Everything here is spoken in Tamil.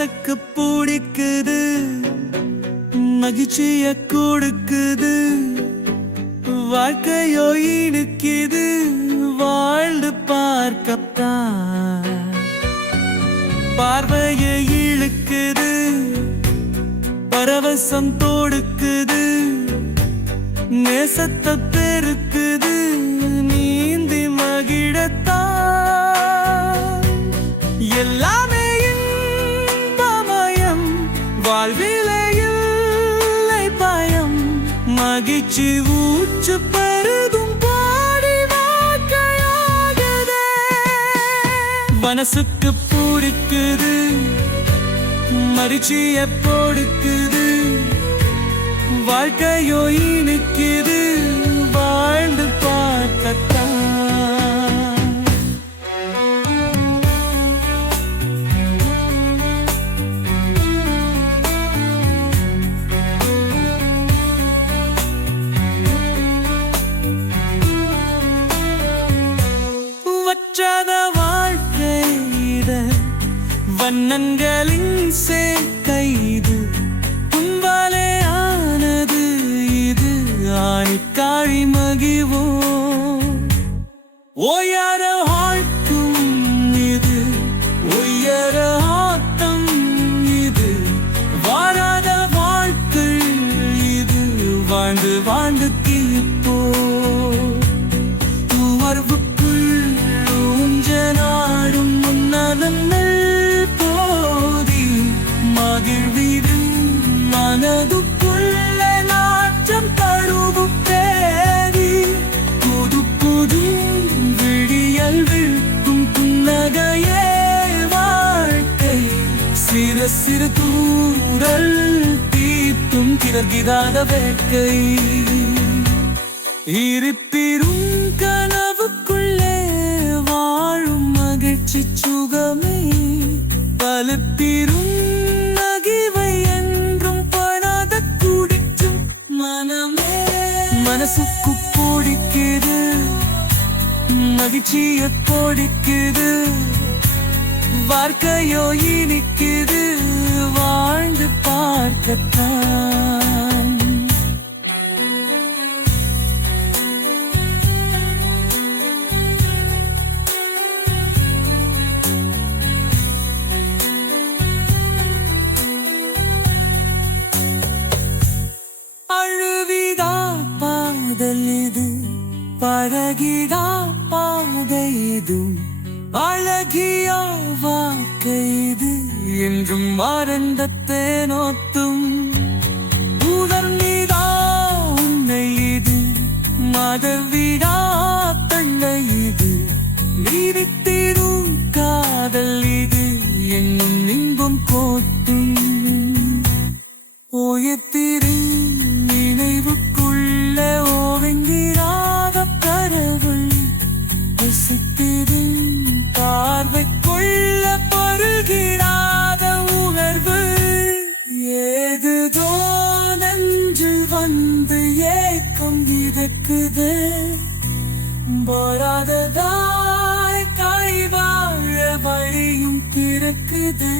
மனசுக்கு பிடிக்குது, மகிழ்ச்சிய கொடுக்குது, வாழ்க்கையோ இனிக்குது, வாழ்ந்து பார்க்கத்தான். பார்வையை இழுக்குது, பரவசம் தொடுக்குது, நேசத்தை பெருக்குது, நீந்தி மகிழத்தான். எல்லாமே இன்பமயம், வாழ்விலே இல்லை பயம், மகிழ்ச்சி ஊற்று பருகும் பாடி வாழ்க்கையாகுதே. மனசுக்கு பிடிக்குது, மகிழ்ச்சிய கொடுக்குது, வாழ்க்கையோ இனிக்குது, வாழ்ந்து பார்க்கத்தான். வற்றாத வாழ்க்கை இது, வண்ணங்களின் சேர்க்கை இது, துன்பாலே ஆனது இது, ஆணிக்காழி மகிழ்வோ. ஓயார ஆழ்த்தும் இது, உயர ஆட்டம் இது, வாராத வாழ்க்கை இது, வாழ்ந்து வாழ்ந்து தீர்ப்போ. உணர்வுக்குள் ஊஞ்சலாடும் உன்னதங்கள் போதி, மகிழ்வீடு மனதுக்குள்ள நாற்றம் தழுவு பேரி, புது புது விடியல் விழுக்கும் புன்னகையே வாழ்க்கை, சிறு சிறு தூரல் தீர்த்தும் கிளர்கிறாத வேட்கை. இருப்பிரும் கனவுக்குள்ளே வாழும் மகிழ்ச்சி சுகமே, பலத்திரும் நகிவை என்றும் படாத குடிக்கும் மனமே. மனசுக்கு பிடிக்குது, மகிழ்ச்சிய கொடுக்குது, வாழ்க்கையோ இனிக்குது, வாழ்ந்து பார்க்கத்தான். அழுவிடா பாதல் இது, பழகிடா பாதை இது, அழகிய வாழ்க்கை இது, என்றும் மறந்தத்தே நோத்தும் உணர்ந்திடா உன்னை இது, மதவிடா தன்னை இது, நீடித்திடும் காதல் இது, என்னும் இன்பம் கோத்தும். ஓயத்திரு நினைவுக்குள்ள ஓவெங்கிறாத கடவுள், வசித்திரு பார்வைக்குள்ள பருகிறாத உணர்வு, ஏதுதோ நெஞ்சில் வந்து ஏக்கம் விதக்குது, போராததாய் தாய் வாழ வழியும் பிறக்குது.